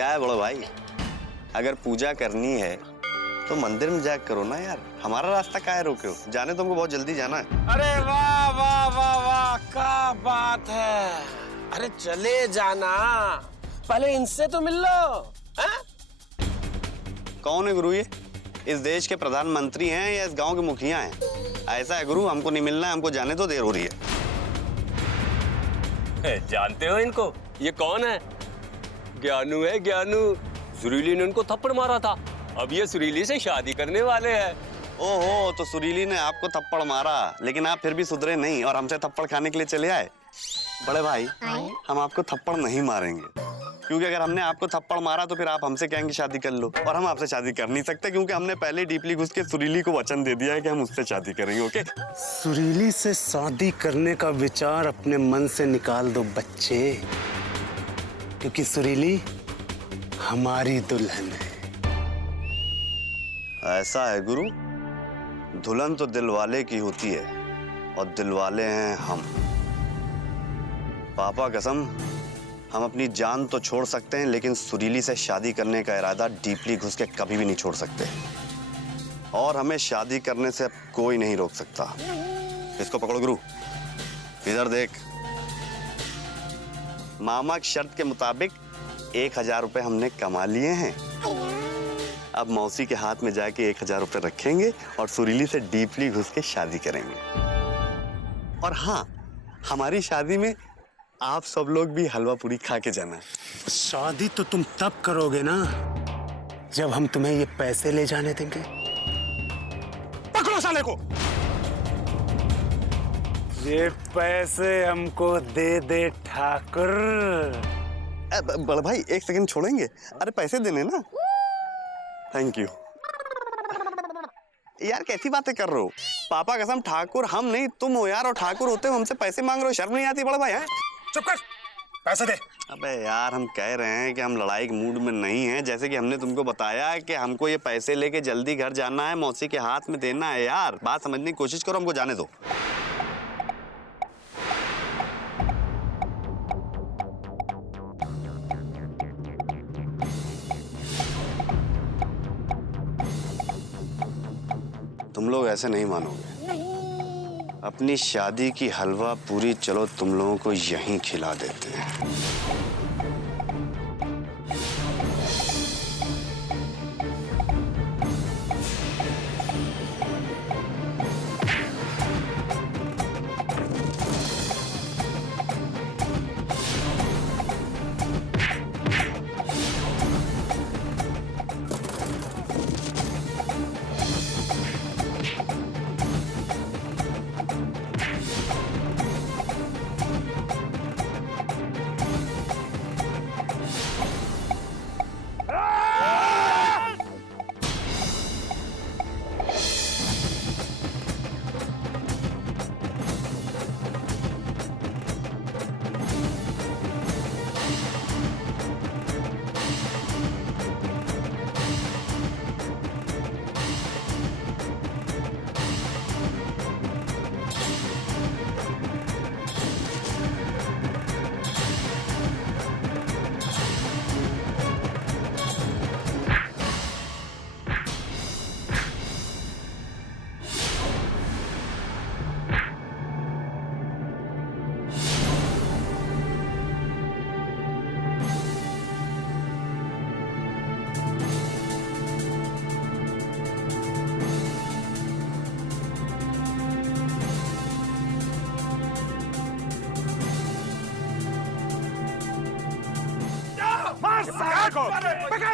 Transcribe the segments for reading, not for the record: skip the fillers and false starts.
क्या है बड़ो भाई, अगर पूजा करनी है तो मंदिर में जाकर करो ना यार, हमारा रास्ता काहे रोके हो? जाने तुमको बहुत जल्दी जाना है। अरे वाह वाह वाह वाह, क्या बात है। अरे चले जाना, पहले इनसे तो मिल लो। हाँ? कौन है गुरु ये? इस देश के प्रधानमंत्री हैं या इस गांव के मुखिया हैं? ऐसा है गुरु, हमको नहीं मिलना है, हमको जाने तो देर हो रही है। जानते हो इनको? ये कौन है? ज्ञानू है, ज्ञानू। सुरीली ने उनको थप्पड़ मारा था, अब ये सुरीली से शादी करने वाले हैं। ओहो, तो सुरीली ने आपको थप्पड़ मारा, लेकिन आप फिर भी सुधरे नहीं और हमसे थप्पड़ खाने के लिए चले आए। बड़े भाई, हम आपको थप्पड़ नहीं मारेंगे, क्योंकि अगर हमने आपको थप्पड़ मारा तो फिर आप हमसे कहेंगे शादी कर लो, और हम आपसे शादी कर नहीं सकते, क्योंकि हमने पहले डीपली घुस के सुरीली को वचन दे दिया है कि हम उससे शादी करेंगे। ओके? सुरीली से शादी करने का विचार अपने मन से निकाल दो बच्चे, क्योंकि सुरीली हमारी दुल्हन है। ऐसा है गुरु, दुल्हन तो दिल वाले की होती है और दिल वाले हैं हम। पापा कसम, हम अपनी जान तो छोड़ सकते हैं, लेकिन सुरीली से शादी करने का इरादा डीपली घुस के कभी भी नहीं छोड़ सकते, और हमें शादी करने से अब कोई नहीं रोक सकता। इसको पकड़ो गुरु, इधर देख। मामा की शर्त के मुताबिक 1000 रुपए हमने कमा लिए हैं। अब मौसी के हाथ में जाके 1000 रुपए रखेंगे और सुरीली से डीपली घुस के शादी करेंगे। और हाँ, हमारी शादी में आप सब लोग भी हलवा पूरी खा के जाना। शादी तो तुम तब करोगे ना जब हम तुम्हें ये पैसे ले जाने देंगे। पकड़ो साले को। ये पैसे हमको दे दे ठाकुर। बड़ा भाई, एक सेकंड छोड़ेंगे? अरे पैसे देने ना। Thank you. यार कैसी बातें कर रहे हो? पापा कसम, ठाकुर हम नहीं तुम हो यार, और ठाकुर होते हो हमसे पैसे मांग रहे हो, शर्म नहीं आती बड़ा भाई? है चुप कर, पैसे दे। अबे यार, हम कह रहे हैं कि हम लड़ाई के मूड में नहीं हैं, जैसे कि हमने तुमको बताया है कि हमको ये पैसे लेके जल्दी घर जाना है, मौसी के हाथ में देना है। यार बात समझने की कोशिश करो, हमको जाने दो। तुम लोग ऐसे नहीं मानोगे। अपनी शादी की हलवा पूरी चलो तुम लोगों को यहीं खिला देते हैं।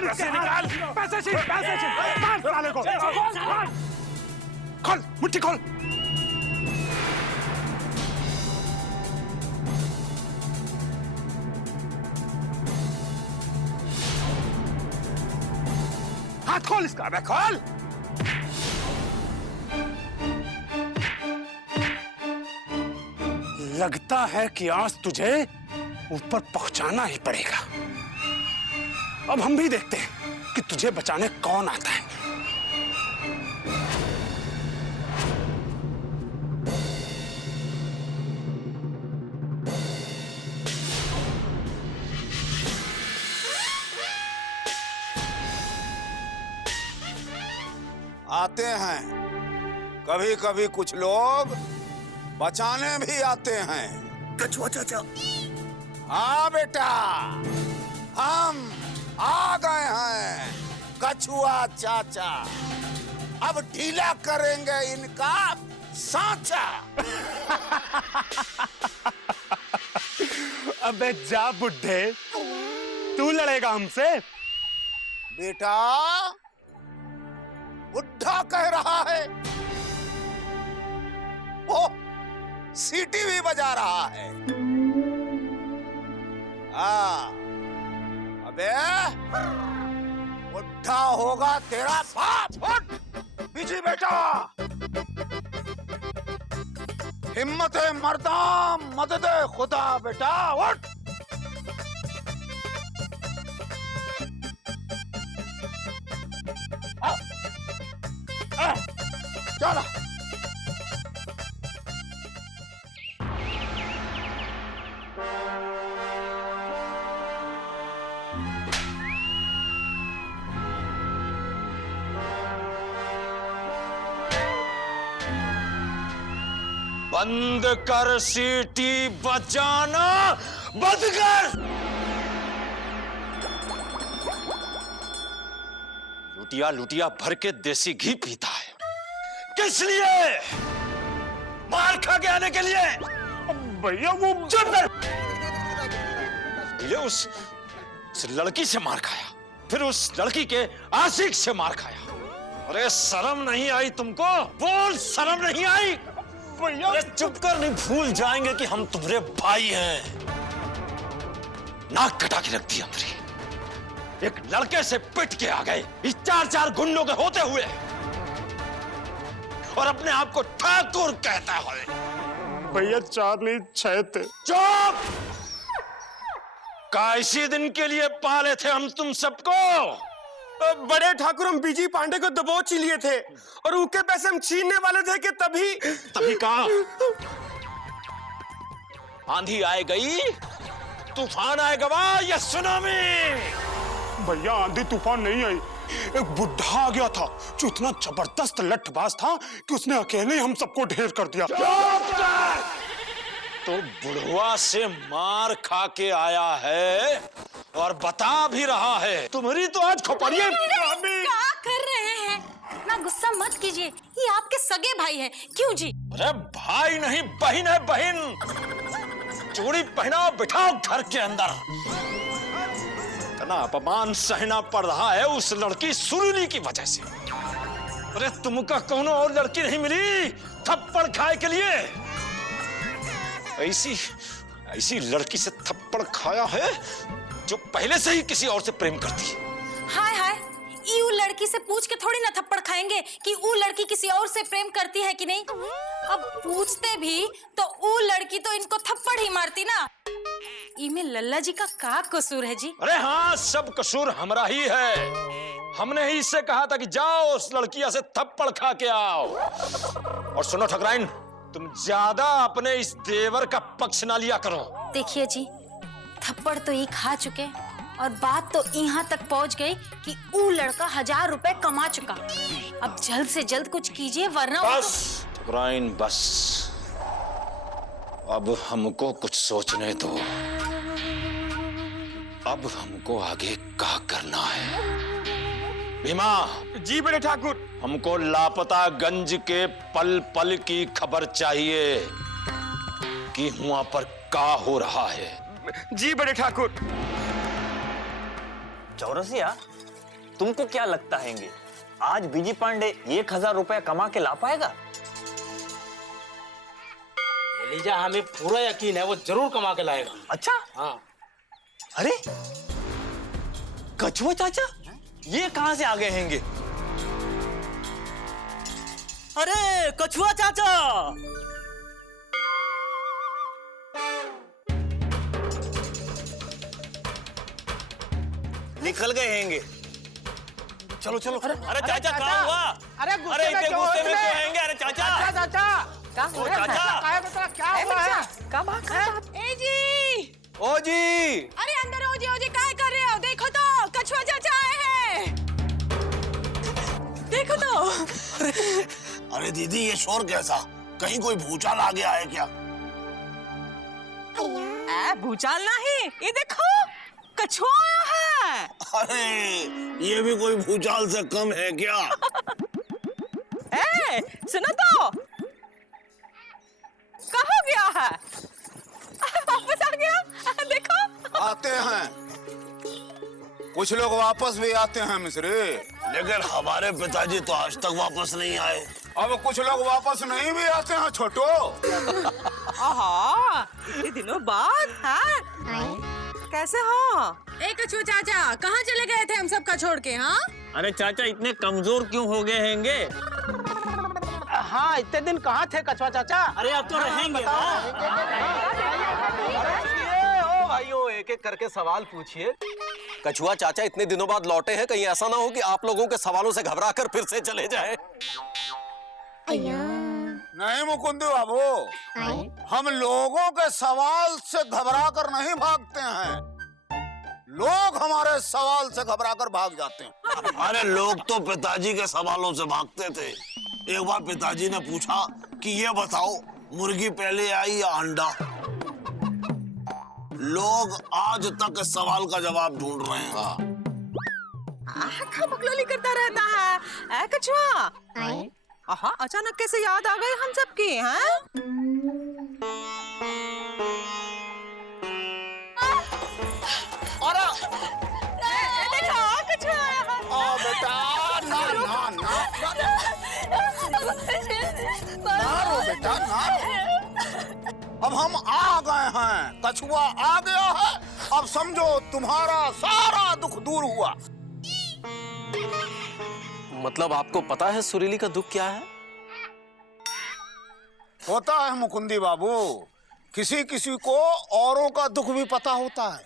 पैसे निकाल, पैसे छीन, मार साले को। खोल, मुट्ठी खोल। हाथ खोल इसका, अबे खोल। लगता है कि आज तुझे ऊपर पहुंचाना ही पड़ेगा। अब हम भी देखते हैं कि तुझे बचाने कौन आता है। आते हैं, कभी कभी कुछ लोग बचाने भी आते हैं। कछुआ चाचा। हाँ बेटा, हम आ गए हैं कछुआ चाचा। अब ढीला करेंगे इनका सांचा। अबे जा बुड्ढे, तू लड़ेगा हमसे? बेटा, बुढ़ा कह रहा है, ओ सीटी भी बजा रहा है। अबे बुढ़ा होगा तेरा बाप। उठ बीजी बेटा, हिम्मत है मर्दा, मदद है खुदा। बेटा उठ। चलो। बंद कर सीटी बजाना, बंद कर। लुटिया लुटिया भर के देसी घी पीता है। किस लिए? मार खा के आने के लिए। भैया वो चुप कर। उस लड़की से मार खाया, फिर उस लड़की के आशिक से मार खाया। अरे शर्म नहीं आई तुमको? बोल, शर्म नहीं आई? भैया अरे चुप कर, नहीं भूल जाएंगे कि हम तुम्हारे भाई हैं। नाक कटा के रख दी हमरी। एक लड़के से पिट के आ गए इस 4-4 गुंडों के होते हुए, और अपने आप को ठाकुर कहता है। भैया 4 नहीं 6 थे। चुप! का इसी दिन के लिए पाले थे हम तुम सबको? बड़े ठाकुर, हम बीजी पांडे को दबोच ही लिए थे और उनके पैसे हम छीनने वाले थे कि तभी कहा आंधी आए गई, तूफान आए गवा या सुनामी? भैया आंधी तूफान नहीं आई, एक बुढ़ा आ गया था जो इतना जबरदस्त लठबाज था कि उसने अकेले ही हम सबको ढेर कर दिया। तो बुढ़वा से मार खा के आया है और बता भी रहा है। तुम्हारी तो आज खोपड़िए। क्या कर रहे हैं? ना गुस्सा मत कीजिए, ये आपके सगे भाई हैं। क्यों जी? अरे भाई नहीं, बहन है, बहन। चूड़ी पहनाओ, बिठाओ घर के अंदर। इतना अपमान सहना पड़ रहा है उस लड़की सुरीली की वजह से। अरे तुमका कौनो और लड़की नहीं मिली थप्पड़ खाए के लिए? ऐसी लड़की से थप्पड़ खाया है जो पहले से ही किसी और से प्रेम करती है। हाय हाय, ऊ लड़की से पूछ के थोड़ी ना थप्पड़ खाएंगे कि ऊ लड़की किसी और से प्रेम करती है कि नहीं। अब पूछते भी तो ऊ लड़की तो इनको थप्पड़ ही मारती ना। इमे लल्ला जी का क्या कसूर है जी? अरे हाँ, सब कसूर हमारा ही है। हमने ही इससे कहा था कि जाओ उस लड़किया से थप्पड़ खा के आओ। और सुनो ठकराइन, तुम ज्यादा अपने इस देवर का पक्ष ना लिया करो। देखिए जी, थप्पड़ तो ये खा चुके और बात तो यहाँ तक पहुँच गई कि ऊ लड़का 1000 रुपए कमा चुका। अब जल्द से जल्द कुछ कीजिए वरना बस ठकराइन, बस अब हमको कुछ सोचने दो। अब हमको आगे क्या करना है? भीमा। जी बड़े ठाकुर। हमको लापता गंज के पल पल की खबर चाहिए कि वहां पर क्या हो रहा है। जी बड़े ठाकुर। चौरसिया, तुमको क्या लगता है आज बीजी पांडे 1000 रुपया कमा के ला पाएगा? एलिजा, हमें पूरा यकीन है वो जरूर कमा के लाएगा। अच्छा? हाँ। अरे कछुआ चाचा, ये कहां से आ गए हैंगे? अरे कछुआ चाचा! निकल गए हैंगे। चलो चलो। अरे चाचा कहाँ हुआ? अरे इतने गुस्से में क्यों हैंगे? अरे चाचा! चाचा क्या ओ चाचा! क्या हुआ है? क्या बात है? ए जी! ओ जी! अरे अंदर हो जी, क्या कर रहे हो? देखो तो कछुआ चाचा आए हैं। देखो तो। अरे दीदी, ये शोर कैसा? कहीं कोई भूचाल आ गया है क्या? भूचाल नहीं, ये देखो कछुआ आया है। अरे ये भी कोई भूचाल से कम है क्या? सुनो तो, कहाँ गया है? वापस आ गया, देखो। आते हैं, कुछ लोग वापस भी आते हैं मिस्री, लेकिन हमारे पिताजी तो आज तक वापस नहीं आए। अब कुछ लोग वापस नहीं भी आते हैं छोटो। आहा, इतने दिनों बाद हैं? कैसे हो? कछुआ चाचा, कहाँ चले गए थे हम सबका छोड़ के? हाँ, अरे चाचा इतने कमजोर क्यों हो गए हैंगे? हाँ, इतने दिन कहाँ थे कछुआ चाचा? अरे अब तो रहेंगे। ओ भाइयों, एक एक करके सवाल पूछिए। कछुआ चाचा इतने दिनों बाद लौटे हैं, कहीं ऐसा ना हो कि आप लोगों के सवालों से घबराकर फिर से चले जाएं। नहीं मुकुंद बाबू, हम लोगों के सवाल से घबरा कर नहीं भागते हैं, लोग हमारे सवाल से घबरा कर भाग जाते हैं। अरे लोग तो पिताजी के सवालों से भागते थे। एक बार पिताजी ने पूछा कि ये बताओ, मुर्गी पहले आई या अंडा? लोग आज तक इस सवाल का जवाब ढूंढ रहे हैं। बकलोली करता रहता है कछुआ। आहा, अचानक कैसे याद आ गए हम सबकी? हैं? और देखो कछुआ आया है। बेटा, ना ना ना ना रो बेटा, ना रो। अब हम आ गए हैं, कछुआ आ गया है। अब समझो तुम्हारा सारा दुख दूर हुआ। मतलब आपको पता है सुरीली का दुख क्या है? होता है मुकुंदी बाबू, किसी किसी को औरों का दुख भी पता होता है,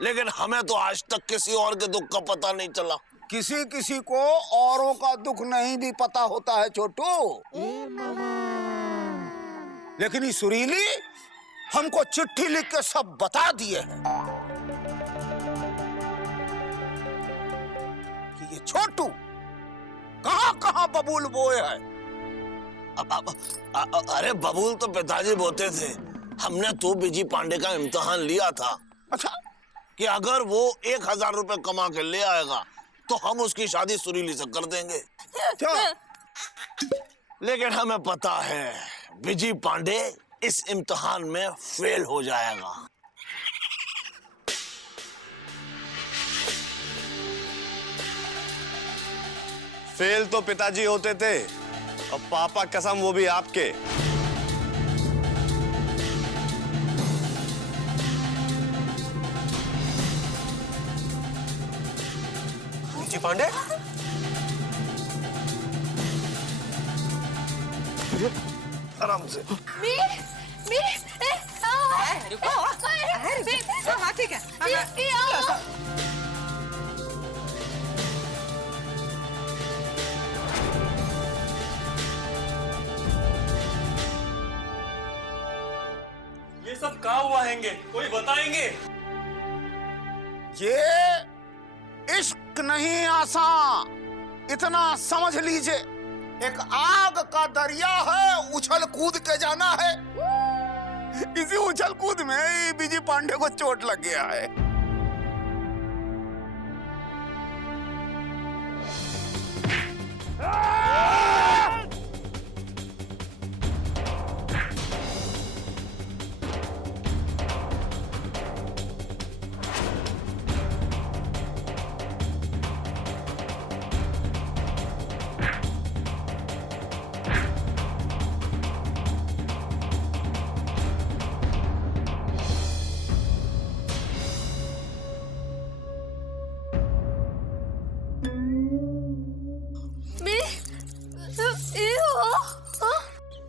लेकिन हमें तो आज तक किसी और के दुख का पता नहीं चला। किसी किसी को औरों का दुख नहीं भी पता होता है छोटू। लेकिन ये सुरीली हमको चिट्ठी लिख के सब बता दिए हैं कि ये छोटू कहां कहां बबूल बोए है। अरे बबूल तो पिताजी बोते थे। हमने तो बीजी पांडे का इम्तिहान लिया था। अच्छा, कि अगर वो 1000 रुपए कमा के ले आएगा तो हम उसकी शादी सुरीली से कर देंगे। लेकिन हमें पता है बीजी पांडे इस इम्तिहान में फेल हो जाएगा। फेल तो पिताजी होते थे, और पापा कसम वो भी आपके। जी पांडे, आराम से। रुको। हाँ, ठीक है। ये सब कहाँ हुआ हैंगे? कोई बताएंगे? ये इश्क नहीं आसान, इतना समझ लीजिए। एक आग का दरिया है, उछल कूद के जाना है। इसी उछल कूद में ही बीजी पांडे को चोट लग गया है।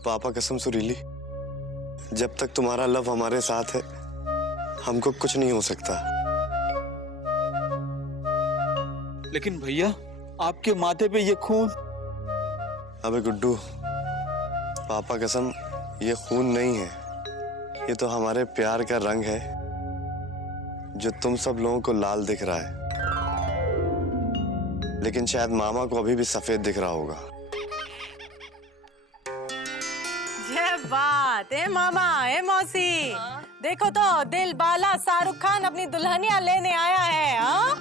पापा कसम सुरीली, जब तक तुम्हारा लव हमारे साथ है हमको कुछ नहीं हो सकता। लेकिन भैया, आपके माथे पे ये खून। अबे गुड्डू, पापा कसम ये खून नहीं है, ये तो हमारे प्यार का रंग है जो तुम सब लोगों को लाल दिख रहा है, लेकिन शायद मामा को अभी भी सफेद दिख रहा होगा। बात है मामा, ए मौसी। देखो तो दिल बाला शाहरुख खान अपनी दुल्हनिया लेने आया है। हाँ,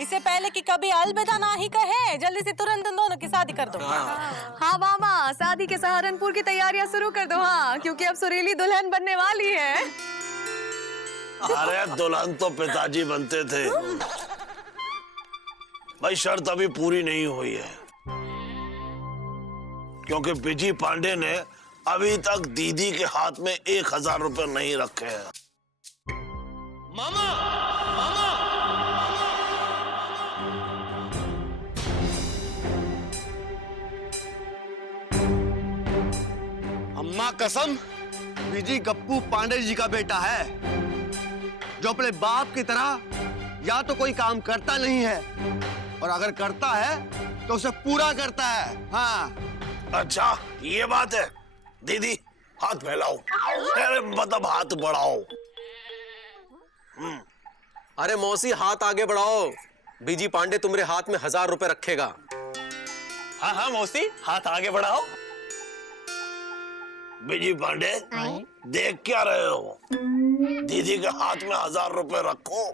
इससे पहले कि कभी अलविदा ना ही कहे, जल्दी से तुरंत इन दोनों की शादी कर दो। हाँ मामा, शादी के सहारनपुर की तैयारियां शुरू कर दो। हाँ, क्योंकि अब सुरीली दुल्हन बनने वाली है। अरे दुल्हन तो पिताजी बनते थे भाई, शर्त अभी पूरी नहीं हुई है, क्योंकि बिजी पांडे ने अभी तक दीदी के हाथ में 1000 रुपए नहीं रखे हैं। मामा, मामा, अम्मा कसम, विजी गप्पू पांडे जी का बेटा है, जो अपने बाप की तरह या तो कोई काम करता नहीं है, और अगर करता है तो उसे पूरा करता है। हाँ। अच्छा ये बात है। दीदी हाथ फैलाओ, अरे मतलब हाथ बढ़ाओ। अरे मौसी हाथ आगे बढ़ाओ, बीजी पांडे तुम्हारे हाथ में 1000 रुपए रखेगा। हाँ हाँ मौसी, हाथ आगे बढ़ाओ। बिजी पांडे देख क्या रहे हो, दीदी के हाथ में 1000 रुपए रखो।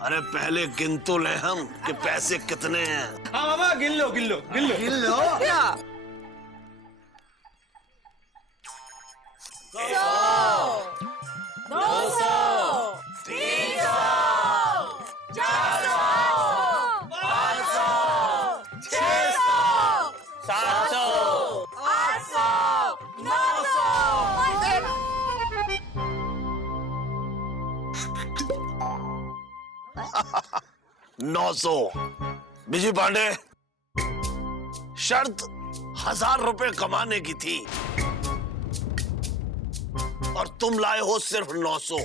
अरे पहले गिन तो ले हम कि पैसे कितने हैं। हाँ मामा, गिन लो गिन लो गिन लो गिन लो। क्या? 100, 200, 300, 400, 500, 600, 700, 800, 900। 900। बिजी पांडे, शर्त 1000 रुपए कमाने की थी और तुम लाए हो सिर्फ 900,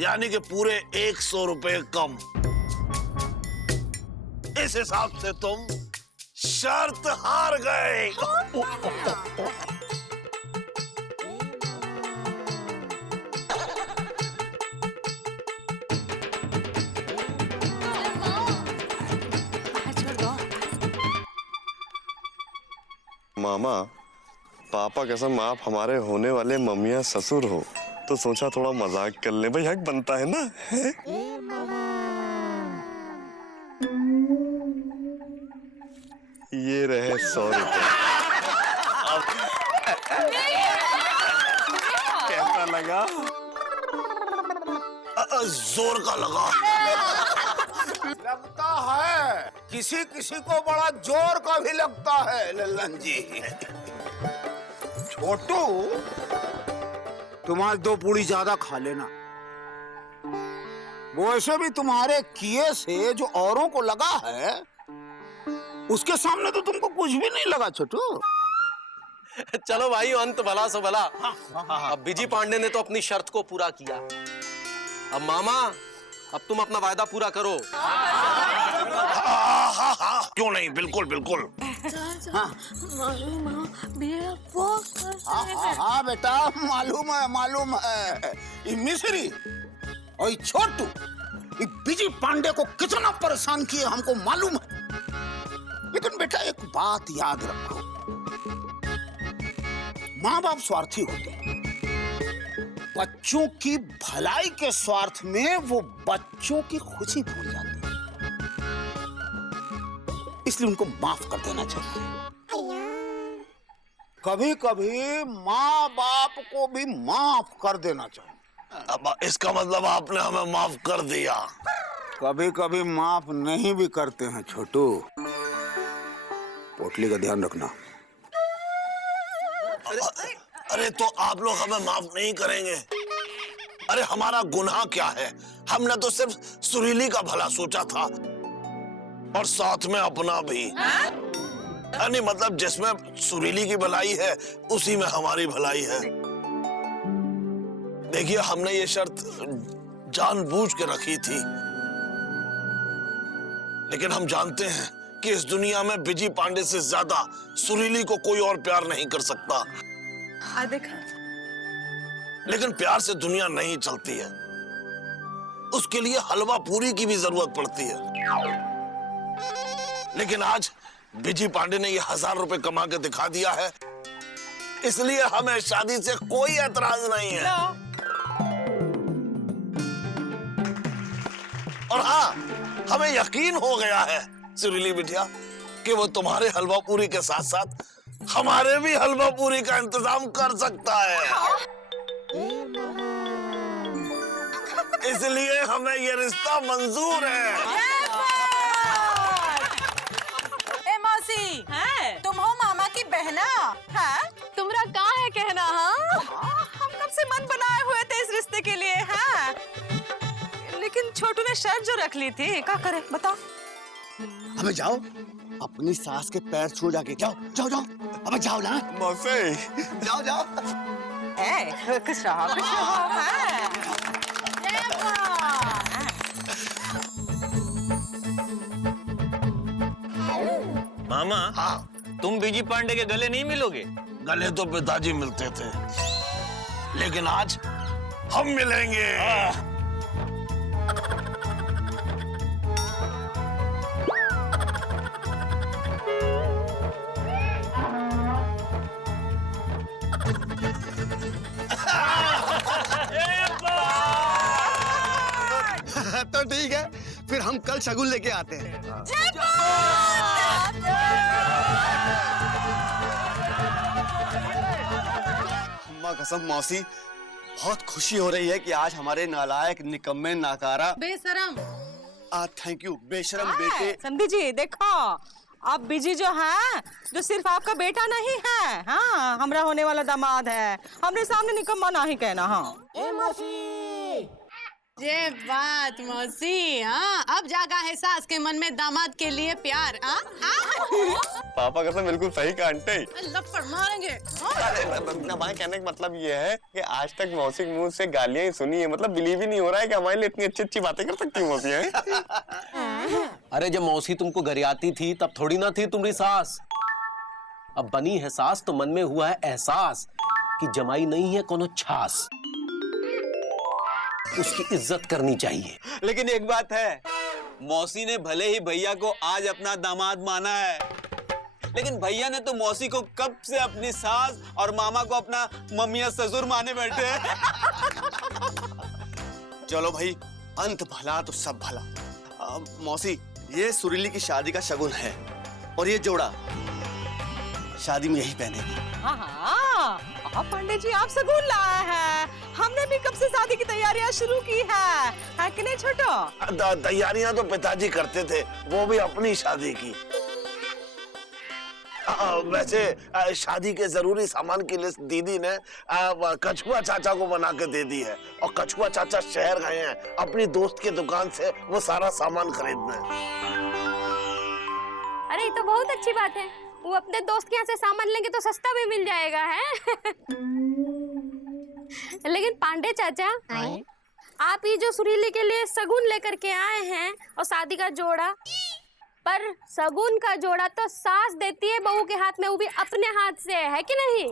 यानी कि पूरे 100 रुपए कम। इस हिसाब से तुम शर्त हार गए। मामा, पापा कसम आप हमारे होने वाले मम्मिया ससुर हो, तो सोचा थोड़ा मजाक कर ले भाई, हक बनता है ना। है? ये रहे 100 रुपए। कैसा लगा? जोर का लगा। लगता है किसी किसी को बड़ा जोर का भी लगता है लल्लन जी। छोटू, तुम आज 2 पूड़ी ज्यादा खा लेना। वैसे भी तुम्हारे किए से जो औरों को लगा है, उसके सामने तो तुमको कुछ भी नहीं लगा छोटू। चलो भाई, अंत भला सो भला। अब बिजी पांडे ने तो अपनी शर्त को पूरा किया। अब मामा, अब तुम अपना वायदा पूरा करो। हाँ, क्यों नहीं, बिल्कुल बिल्कुल। हाँ बेटा, मालूम है मालूम है। ये मिश्री और ये छोटू ये बिजी पांडे को कितना परेशान किए हमको मालूम है। लेकिन बेटा एक बात याद रखो, माँ बाप स्वार्थी होते हैं। बच्चों की भलाई के स्वार्थ में वो बच्चों की खुशी भूल जाते हैं, इसलिए उनको माफ कर देना चाहिए। कभी कभी माँ बाप को भी माफ कर देना चाहिए। अब इसका मतलब आपने हमें माफ कर दिया। कभी कभी माफ नहीं भी करते हैं छोटू, पोटली का ध्यान रखना। अरे तो आप लोग हमें माफ नहीं करेंगे? अरे हमारा गुनाह क्या है? हमने तो सिर्फ सुरीली का भला सोचा था और साथ में अपना भी। नहीं मतलब जिसमें सुरीली की भलाई है उसी में हमारी भलाई है। देखिए हमने ये शर्त जानबूझ के रखी थी, लेकिन हम जानते हैं कि इस दुनिया में बिजी पांडे से ज्यादा सुरीली को कोई और प्यार नहीं कर सकता। देखा, लेकिन प्यार से दुनिया नहीं चलती है, उसके लिए हलवा पूरी की भी जरूरत पड़ती है। लेकिन आज बिजी पांडे ने ये 1000 रुपए कमा के दिखा दिया है, इसलिए हमें शादी से कोई एतराज नहीं है। और हाँ, हमें यकीन हो गया है सुरीली बिटिया कि वो तुम्हारे हलवा पूरी के साथ साथ हमारे भी हलवा पूरी का इंतजाम कर सकता है। इसलिए हमें ये रिश्ता मंजूर है। ए मौसी, तुम हो मामा की बहना? हाँ? तुमरा कहाँ है कहना? हाँ, हम कब से मन बनाए हुए थे इस रिश्ते के लिए। हाँ, लेकिन छोटू ने शर्त जो रख ली थी, क्या करे बताओ? अबे जाओ, अपनी सास के पैर छू जाके जाओ जाओ जाओ। अबे जाओ ना मौसी, जाओ जाओ। खुश रहो, खुश रहो। मामा, हाँ, तुम बिजी पांडे के गले नहीं मिलोगे? गले तो पिताजी मिलते थे, लेकिन आज हम मिलेंगे। तो ठीक है, फिर हम कल शगुन लेके आते हैं। अम्मा कसम मौसी, बहुत खुशी हो रही है कि आज हमारे नालायक, निकम्मे, नाकारा, बेशरम, थैंक यू, बेशरम बेटे। समझी जी, देखो अब बिजी जो है, जो सिर्फ आपका बेटा नहीं है, हाँ, हमरा होने वाला दामाद है। हमने सामने निकम्मा नहीं कहना। हाँ ये बात मौसी, हाँ, अब जागा है सास के मन में दामाद के लिए प्यार। पापा कसम बिल्कुल सही कहा आंटी। लपड़ मारेंगे। हमारे कहने का मतलब ये है कि आज तक मौसी के मुंह से गालियां ही सुनी है, मतलब बिलीव ही नहीं हो रहा है कि हमारे लिए इतनी अच्छी अच्छी बातें कर सकती है मौसी है। अरे जब मौसी तुमको गरियाती थी तब थोड़ी ना थी तुम्हारी सास। अब बनी है सास तो मन में हुआ है एहसास कि जमाई नहीं है कोनो छास, उसकी इज्जत करनी चाहिए। लेकिन एक बात है, मौसी ने भले ही भैया को आज अपना दामाद माना है, लेकिन भैया ने तो मौसी को कब से अपनी सास और मामा को अपना मम्मी और ससुर माने बैठे हैं। चलो भाई, अंत भला तो सब भला। मौसी, ये सुरीली की शादी का शगुन है और ये जोड़ा शादी में यही पहनेगी। हाँ, पांडे जी आप शगुन लाए हैं, हमने भी कब से शादी की तैयारियां शुरू की है कि नहीं छोटो? तैयारियां तो पिताजी करते थे, वो भी अपनी शादी की। वैसे शादी के जरूरी सामान की लिस्ट दीदी ने कछुआ चाचा को बना के दे दी है और कछुआ चाचा शहर गए हैं अपनी दोस्त के दुकान से वो सारा सामान खरीदने। अरे ये तो बहुत अच्छी बात है, वो अपने दोस्त के यहाँ से सामान लेंगे तो सस्ता भी मिल जाएगा है। लेकिन पांडे चाचा, आप ये जो सुरीली के लिए सगुन लेकर के आए हैं और शादी का जोड़ा, पर सगुन का जोड़ा तो सास देती है बहू के हाथ में, वो भी अपने हाथ से, है कि नहीं?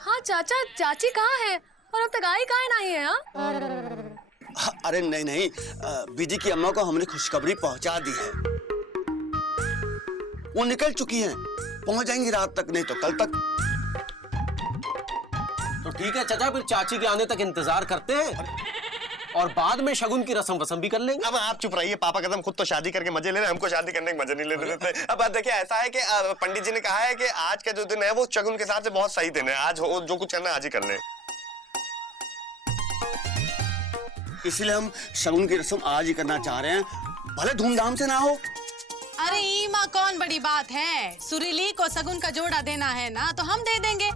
हाँ चाचा, चाची कहाँ है और अब तक आई कहाँ नहीं है? हाँ? अरे नहीं नहीं, बीजी की अम्मा को हमने खुशखबरी पहुंचा दी है। वो निकल चुकी हैं, पहुंच जाएंगी रात तक, नहीं तो कल तक। तो ठीक है चाचा, फिर चाची के आने तक इंतजार करते हैं और बाद में शगुन की रस्म वसम भी कर लेंगे। अब आप चुप रहिए, पापा कदम खुद तो शादी करके मजे ले रहे हैं, हमको शादी करने के मजे नहीं लेने देते। अब देखिए ऐसा है कि पंडित जी ने कहा है कि आज का जो दिन है वो शगुन के हिसाब से बहुत सही दिन है। आज जो कुछ करना है आज ही कर लें, इसलिए हम शगुन की रस्म आज ही करना चाह रहे हैं, भले धूमधाम से ना हो। अरे ईमा कौन बड़ी बात है, सुरीली को सगुन का जोड़ा देना है ना तो हम दे देंगे।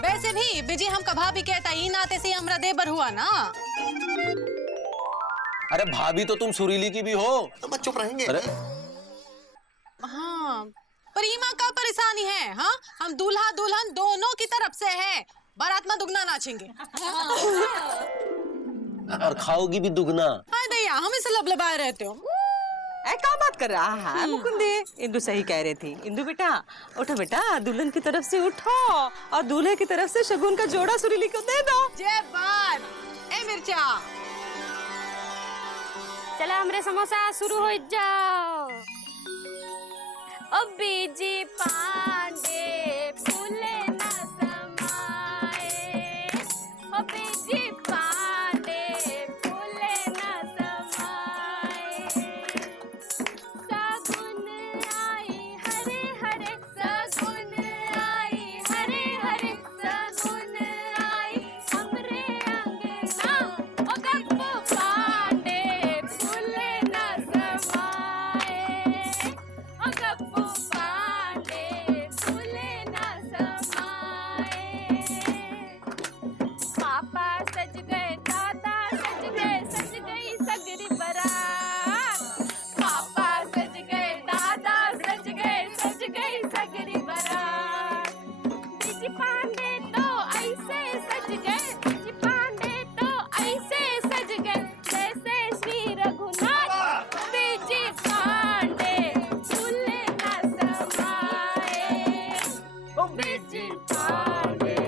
वैसे भी बिजी हमका भाभी कहता ई नाते से हमरा देबर हुआ ना। अरे भाभी तो तुम सुरीली की भी हो। तो बस चुप रहेंगे। अरे हाँ, पर ईमा का परेशानी है। हाँ, हम दूल्हा दुल्हन दोनों की तरफ से है, बारात में दुगना नाचेंगे। और खाओगी भी दुगना। हाय दैया, हम इसे लबलबाए रहते हो। क्या बात कर रहा है मुकुंदी? इंदु सही कह रही थी। इंदु बेटा उठो बेटा, दुल्हन की तरफ से उठो और दूल्हे की तरफ से शगुन का जोड़ा सुरीली को दे दो। जय बात। ए मिर्चा, चला हमरे समोसा शुरू हो जाओ। ओ बीजी पांडे फूले ना समाए, ओ बीजी पांडे फूले ना समाए। सगुन आई हरे हरे, सगुन आई हरे हरे, सगुन आई हमरे अंगना, ओ गप्पू पांडे फूले ना समाए, ओ गप्पू पांडे फूले ना समाए। पापा सज गए, दादा सज गए, सज गई सगरी बारात। पापा सज गए, दादा सज गए, सज गई सगरी बारात। बीजी पांडे तो ऐसे सज गए, बीजी पांडे तो ऐसे सज गए जैसे श्री रघुनाथ। बीजी पांडे फूले ना समाए, ओ बीजी पांडे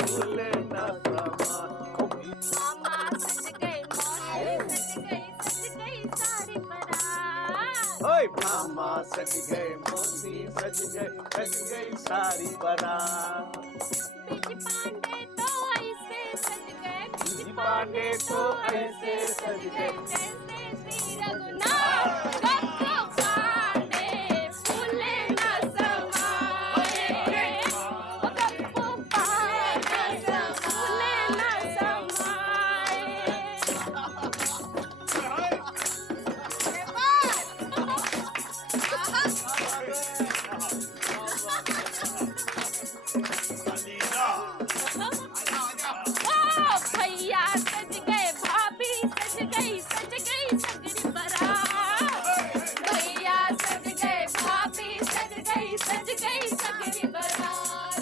फूले ना समाए। मामा सज गए, मौसी सज गई, सज गई सारी बारात। ओए मामा सज गए, मौसी सज गए, सज गई सारी बारात। बीजी पांडे तो ऐसे सज गए, बीजी पांडे तो ऐसे सज गए जैसे श्री रघुनाथ। गप्पू पांडे फूले ना समाए, ओ गप्पू पांडे फूले ना समाए। ओ भैया सज गए, भाभी सज गई, सज गई सगरी बारात। भैया सज गए, भाभी सज गई, सज गई सगरी बारात।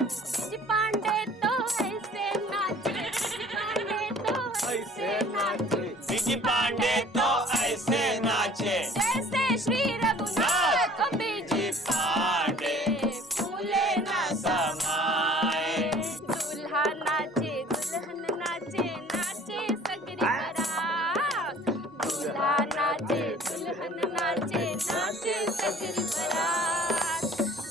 बीजी पांडे तो ऐसे नाचे, बीजी पांडे तो ऐसे नाचे, बीजी पांडे तो ऐसे नाचे जैसे श्री रघुनाथ। ओ बीजी पांडे फूले ना समाए। दूल्हा नाचे, दुल्हन नाचे, नाचे सगरी बारात। दूल्हा नाचे, दुल्हन नाचे, नाचे सगरी बारात।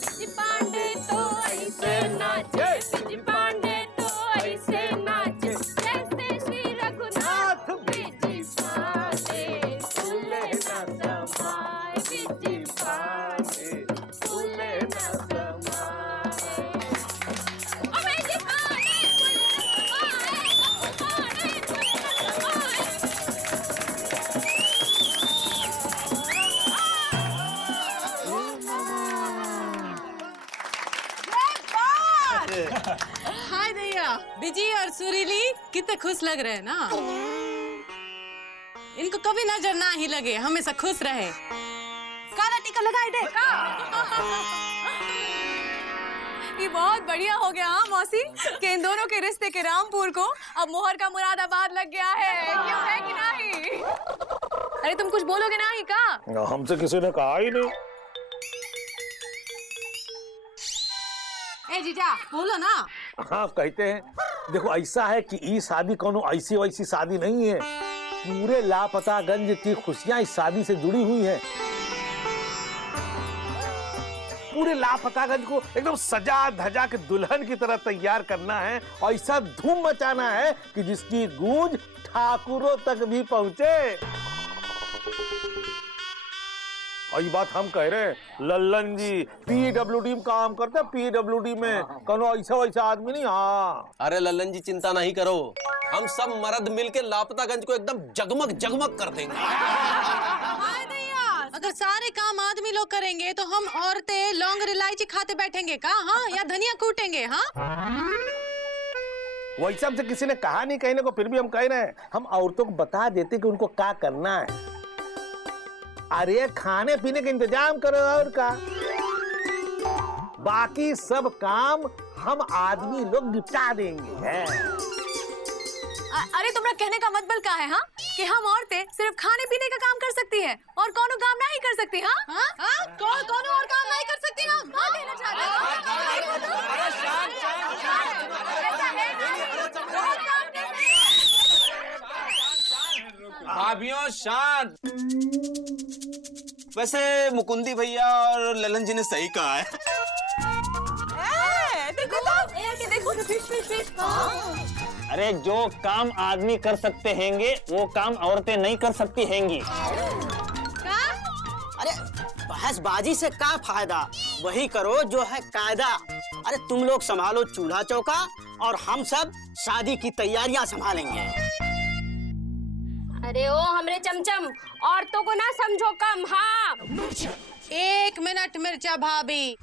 बीजी पांडे तो ऐसे नाचे, बीजी पांडे तो ऐसे नाचे जैसे श्री रघुनाथ। बीजी पांडे फूले ना समाए, बीजी पांडे फूले ना समाए। ओ बीजी पांडे फूले ना समाए, पांडे फूले ना समाए। हाय दैया, बिजी और सुरीली कितने खुश लग रहे हैं ना। इनको कभी नजर ना ही लगे, हमेशा खुश रहे। काला टीका लगाई दे। ये बहुत बढ़िया हो गया हाँ मौसी कि इन दोनों के रिश्ते के रामपुर को अब मोहर का मुरादाबाद लग गया है। क्यों है कि नहीं? अरे तुम कुछ बोलोगे नहीं का? हमसे किसी ने कहा ही नहीं। ए जीजा बोलो ना। हाँ कहते हैं, देखो ऐसा है कि ये शादी कोनो ऐसी वैसी शादी नहीं है। पूरे लापतागंज की खुशियां इस शादी से जुड़ी हुई है। पूरे लापतागंज को एकदम सजा धजा के दुल्हन की तरह तैयार करना है और ऐसा धूम मचाना है कि जिसकी गूंज ठाकुरों तक भी पहुंचे। और ये बात हम कह रहे हैं, लल्लन जी पीडब्ल्यूडी में काम करते, पीडब्ल्यूडी में कोनो ऐसा वैसा आदमी नहीं। हाँ अरे लल्लन जी चिंता नहीं करो, हम सब मर्द मिलके लापतागंज को एकदम जगमग जगमग कर देंगे। अगर सारे काम आदमी लोग करेंगे तो हम औरतें लौंग इलायची खाते बैठेंगे का? हाँ, या धनिया कूटेंगे? हाँ, वैसा हमसे किसी ने कहा नहीं कहने को, फिर भी हम कह रहे हैं। हम औरतों को बता देते कि उनको क्या करना है। अरे खाने पीने का इंतजाम करो और का, बाकी सब काम हम आदमी लोग निपटा देंगे। है अरे तुम्हारा कहने का मतलब क्या है? हाँ, कि हम औरतें सिर्फ खाने पीने का काम कर सकती हैं और कौनो काम नहीं कर सकती? हाँ हाँ हाँ, कौन और काम नहीं कर सकती हम? हाँ कहना चाहते हैं। भाभियों शांत। वैसे मुकुंदी भैया और ललन जी ने सही कहा है। अरे जो काम आदमी कर सकते हैंगे वो काम औरतें नहीं कर सकती हैंगी। अरे बहसबाजी से क्या फायदा, वही करो जो है कायदा। अरे तुम लोग संभालो चूल्हा चौका और हम सब शादी की तैयारियां संभालेंगे। अरे ओ हमरे चमचम, औरतों को ना समझो कम। हाँ 1 मिनट मिर्चा भाभी,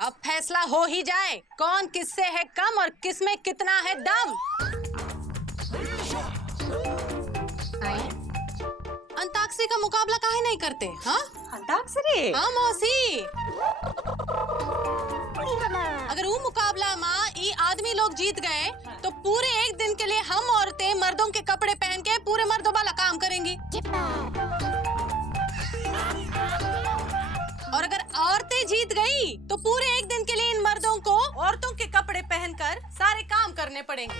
अब फैसला हो ही जाए कौन किससे है कम और किस में कितना है दम। अंताक्षरी का मुकाबला काहे नहीं करते? हाँ अंताक्षरी? हाँ मौसी, अगर वो मुकाबला माँ ये आदमी लोग जीत गए तो पूरे 1 दिन के लिए हम औरतें मर्दों के कपड़े पहन के पूरे मर्दों वाला काम करेंगी। और अगर औरतें जीत गई तो पूरे 1 दिन के लिए इन मर्दों को औरतों के कपड़े पहनकर सारे काम करने पड़ेंगे।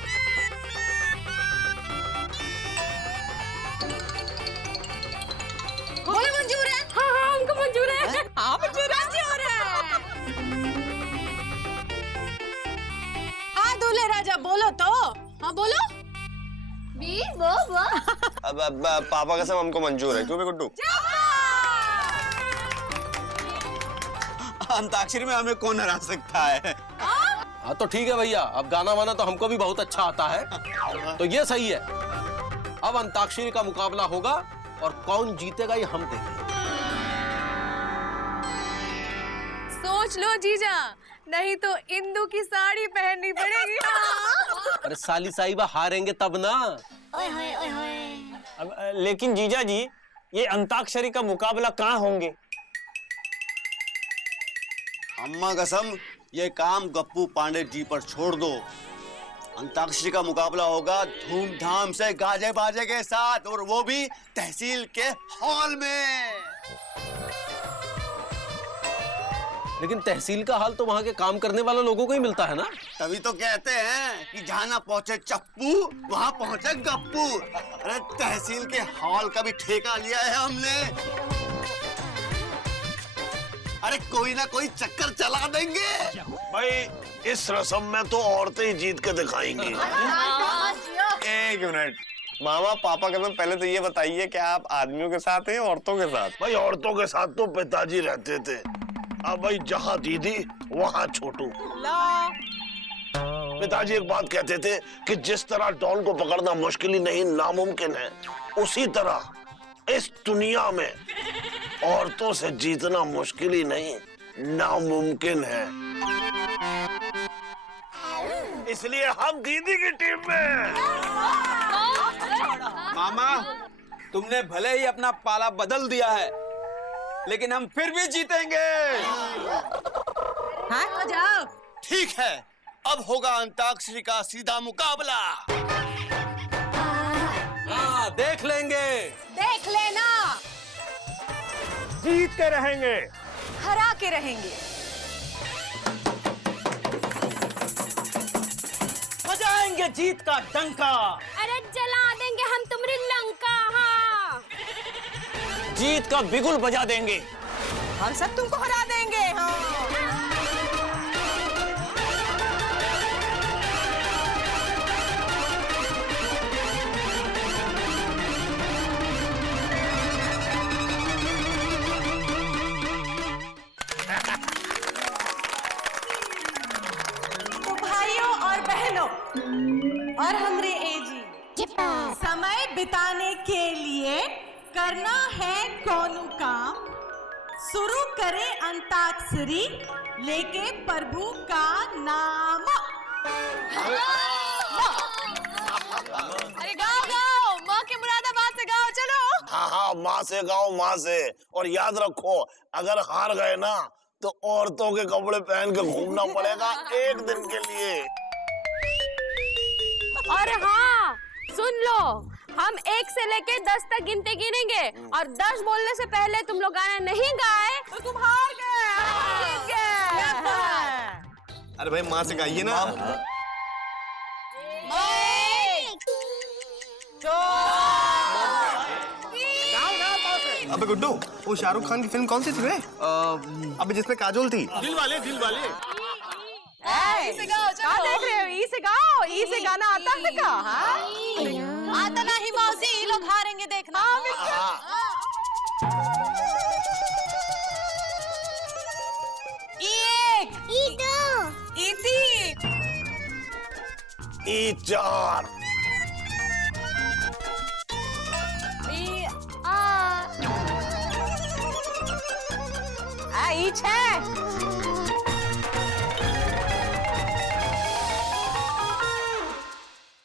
बोले मंजूर है? हाँ हाँ हमको मंजूर है। हाँ मंजूर है। हाँ दूल्हे राजा बोलो तो। हाँ बोलो। अब पापा कसम हमको मंजूर है। क्यों बे गुड्डू? अंताक्षरी में हमें कौन हरा सकता है? हाँ तो ठीक है भैया, अब गाना वाना तो हमको भी बहुत अच्छा आता है, तो ये सही है। अब अंताक्षरी का मुकाबला होगा और कौन जीतेगा ये हम देखेंगे। सोच लो जीजा, नहीं तो इंदु की साड़ी पहननी पड़ेगी। अरे साली साहिबा हारेंगे तब ना। अब लेकिन जीजा जी ये अंताक्षरी का मुकाबला कहाँ होंगे? अम्मा कसम ये काम गप्पू पांडे जी पर छोड़ दो। अंताक्षरी का मुकाबला होगा धूमधाम से गाजे बाजे के साथ, और वो भी तहसील के हॉल में। लेकिन तहसील का हाल तो वहाँ के काम करने वाले लोगों को ही मिलता है ना। तभी तो कहते हैं कि जहाँ ना पहुँचे चप्पू वहाँ पहुँचे गप्पू। अरे तहसील के हॉल का भी ठेका लिया है हमने। अरे कोई ना कोई चक्कर चला देंगे। भाई इस रस्म में तो औरतें ही जीत के दिखाएंगी। एक मिनट मामा, पापा कसम पहले तो ये बताइए कि आप आदमियों के साथ हैं औरतों के साथ? भाई औरतों के साथ तो पिताजी रहते थे, अब भाई जहाँ दीदी वहाँ छोटू। पिताजी एक बात कहते थे कि जिस तरह डॉन को पकड़ना मुश्किल ही नहीं नामुमकिन है, उसी तरह इस दुनिया में औरतों से जीतना मुश्किल ही नहीं नामुमकिन है। इसलिए हम दीदी की टीम में। मामा तुमने भले ही अपना पाला बदल दिया है, लेकिन हम फिर भी जीतेंगे। हाँ जाओ। ठीक है, अब होगा अंताक्षरी का सीधा मुकाबला। हाँ देख लेंगे। देख लेना। जीत के रहेंगे, हरा के रहेंगे। बजाएंगे जीत का डंका। अरे जला देंगे हम तुम्हारी लंका। हाँ जीत का बिगुल बजा देंगे। हम सब तुमको हरा देंगे। हाँ तो भाइयों और बहनों और हमरे एजी, समय बिताने के लिए करना है कौन काम। शुरू करे अंताक्षरी लेके प्रभु का नाम। अरे गाओ गाओ, माँ के मुरादाबाद से गाओ, चलो। हाँ हाँ, माँ से गाओ, माँ से। और याद रखो, अगर हार गए ना तो औरतों के कपड़े पहन के घूमना पड़ेगा एक दिन के लिए। और हाँ सुन लो, हम 1 से लेके 10 तक गिनते गिनेंगे और 10 बोलने से पहले तुम लोग गाना नहीं गाए तो तुम हार गए। अरे भाई माँ से गाइए ना। 1 2 अबे गुड्डू, वो शाहरुख खान की फिल्म कौन सी थी वे? अबे जिसमें काजोल थी। दिल वाले, दिल वाले। से गाओ, चलो। क्या देख रहे हो? ई से गाओ, ई से गाना आता है क्या? हाँ? आता नहीं मौसी, ये लोग हारेंगे देखना। एक, ई 3, ई 4, ई 6,